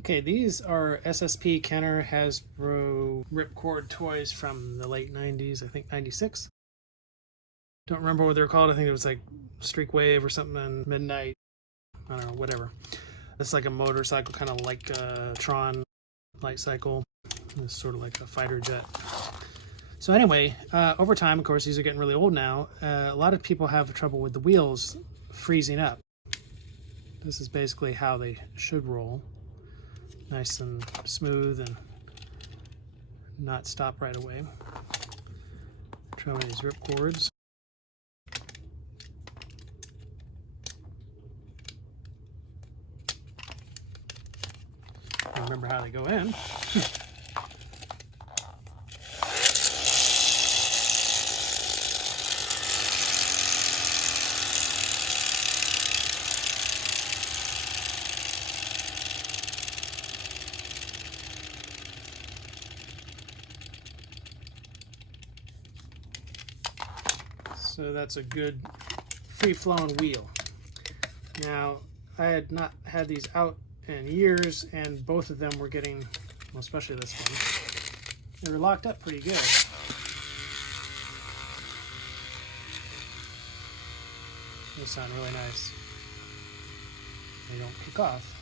Okay, these are SSP Kenner Hasbro Ripcord toys from the late 90s, I think 96. Don't remember what they're called. I think it was like Streak Wave or something on Midnight. I don't know, whatever. It's like a motorcycle, kind of like a Tron light cycle. It's sort of like a fighter jet. So anyway, over time, of course, these are getting really old now. A lot of people have trouble with the wheels freezing up. This is basically how they should roll. Nice and smooth and not stop right away. Try one of these ripcords. Remember how they go in. So that's a good free-flowing wheel. Now, I had not had these out in years, and both of them were getting, well, especially this one, they were locked up pretty good. They sound really nice. They don't kick off.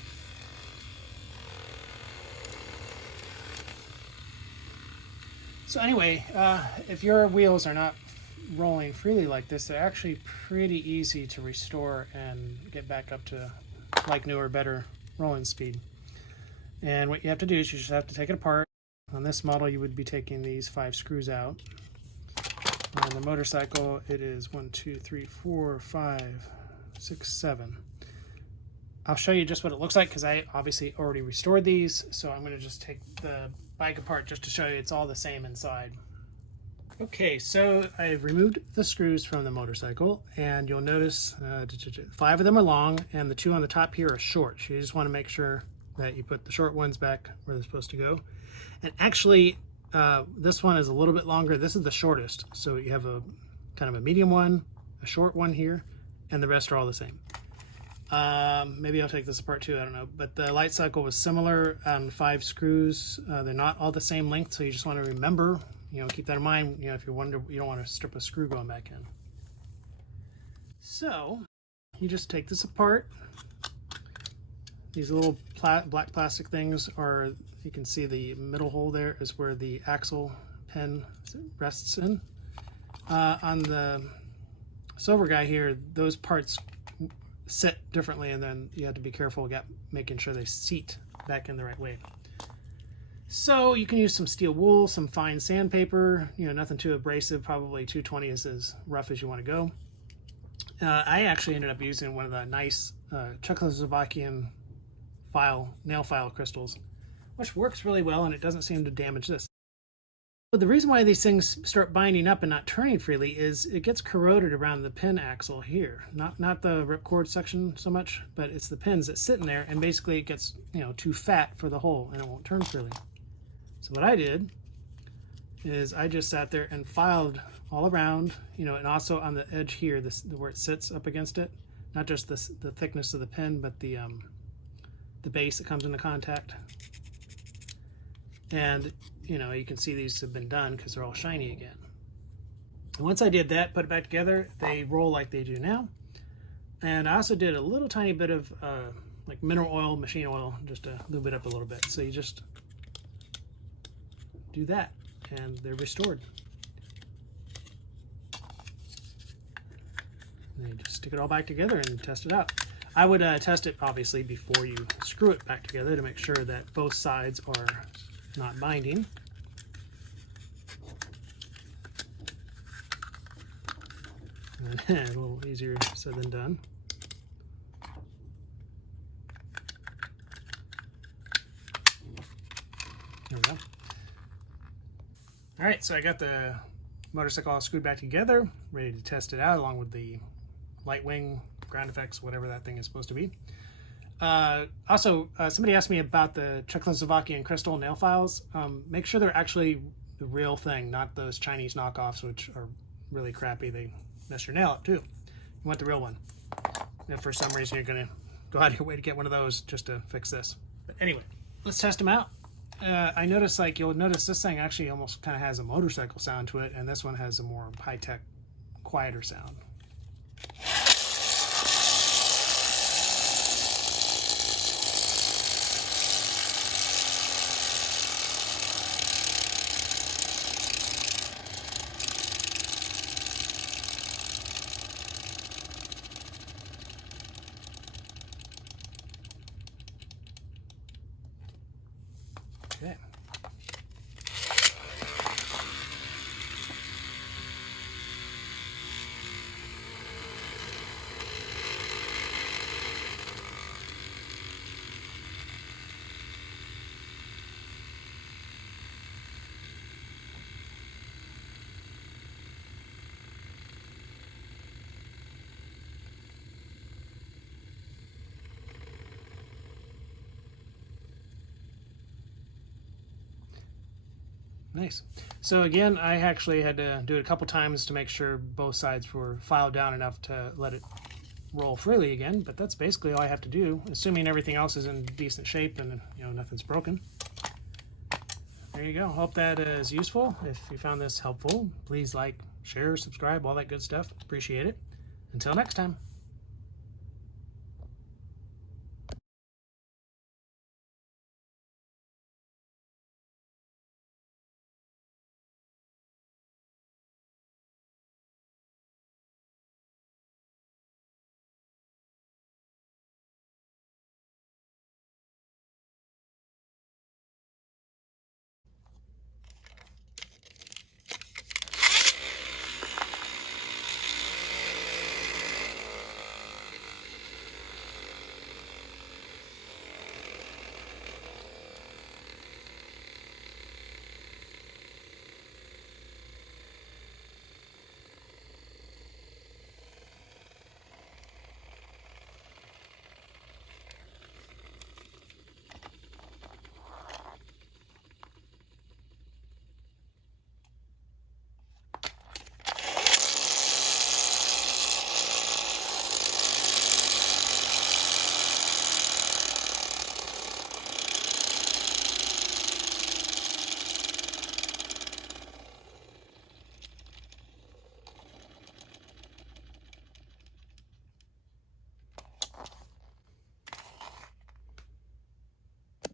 So anyway, if your wheels are not rolling freely like this, they're actually pretty easy to restore and get back up to like new or better rolling speed. And what you have to do is you just have to take it apart. On this model, you would be taking these 5 screws out. On the motorcycle, it is 1, 2, 3, 4, 5, 6, 7. I'll show you just what it looks like because I obviously already restored these, so I'm going to just take the bike apart just to show you it's all the same inside. Okay, so I've removed the screws from the motorcycle, and you'll notice 5 of them are long and the 2 on the top here are short. So you just want to make sure that you put the short ones back where they're supposed to go. And actually, this one is a little bit longer. This is the shortest. So you have a kind of a medium one, a short one here, and the rest are all the same. Maybe I'll take this apart too, I don't know. But the light cycle was similar on 5 screws. They're not all the same length, so you just want to remember, keep that in mind, if you wonder, you don't want to strip a screw going back in. So you just take this apart. These little black plastic things are, you can see the middle hole there is where the axle pin rests in. On the silver guy here, those parts sit differently, and then you have to be careful making sure they seat back in the right way. So you can use some steel wool, some fine sandpaper, nothing too abrasive. Probably 220 is as rough as you want to go. I actually ended up using one of the nice Czechoslovakian nail file crystals, which works really well, and it doesn't seem to damage this. But the reason why these things start binding up and not turning freely is it gets corroded around the pin axle here. Not the ripcord section so much, but it's the pins that sit in there, and basically it gets too fat for the hole and it won't turn freely. So what I did is I just sat there and filed all around, and also on the edge here, where it sits up against it, not just the thickness of the pin, but the base that comes into contact. And you can see these have been done because they're all shiny again. And once I did that, put it back together, they roll like they do now. And I also did a little tiny bit of like mineral oil, machine oil, just to lube it up a little bit. So you just do that and they're restored. And then you just stick it all back together and test it out. I would test it obviously before you screw it back together to make sure that both sides are not binding. A little easier said than done. There we go. All right, so I got the motorcycle all screwed back together, ready to test it out along with the light wing, ground effects, whatever that thing is supposed to be. Also, somebody asked me about the Czechoslovakian crystal nail files. Make sure they're actually the real thing, not those Chinese knockoffs, which are really crappy. They mess your nail up too. You want the real one. If for some reason you're going to go out of your way to get one of those just to fix this. But anyway, let's test them out. I noticed, like, you'll notice this thing actually almost kind of has a motorcycle sound to it, and this one has a more high-tech, quieter sound. Okay. Nice. So again, I actually had to do it a couple times to make sure both sides were filed down enough to let it roll freely again, but that's basically all I have to do, assuming everything else is in decent shape and, you know, nothing's broken. There you go. Hope that is useful. If you found this helpful, please like, share, subscribe, all that good stuff. Appreciate it. Until next time.